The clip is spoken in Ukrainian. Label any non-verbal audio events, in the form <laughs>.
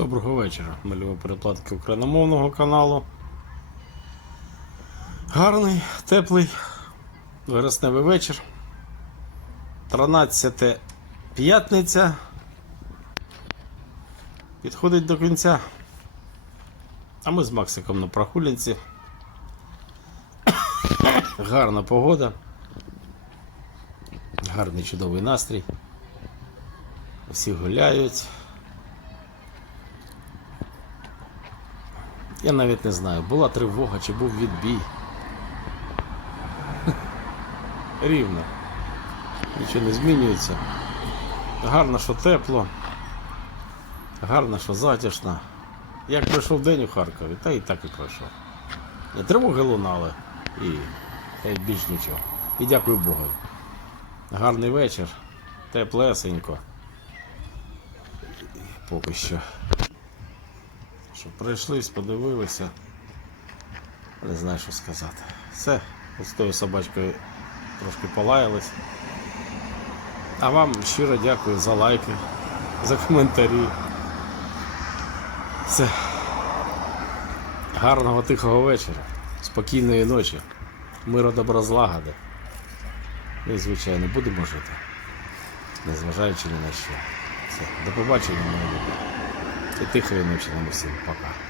Доброго вечора, мальові перекладки україномовного каналу. Гарний, теплий вересневий вечір. 13 п'ятниця. Підходить до кінця. А ми з Максиком на прогулянці. Гарна погода. Гарний чудовий настрій. Всі гуляють. Я навіть не знаю, була тривога чи був відбій. <laughs> Рівно. Нічого не змінюється. Гарно, що тепло. Гарно, що затишно. Як пройшов день у Харкові, та і так і пройшов. Не тривоги лунали і й більш нічого. І дякую Богу. Гарний вечір, теплесенько. Поки що. Що прийшли, подивилися. Не знаю, що сказати. Все, з тою собачкою трошки полаялись. А вам щиро дякую за лайки, за коментарі. Все. Гарного тихого вечора, спокійної ночі, миру добра злагоди. Ну і звичайно, будемо жити. Незважаючи ні на що. Все, до побачення, мої любі. І тихої ночі нам усім. Пока.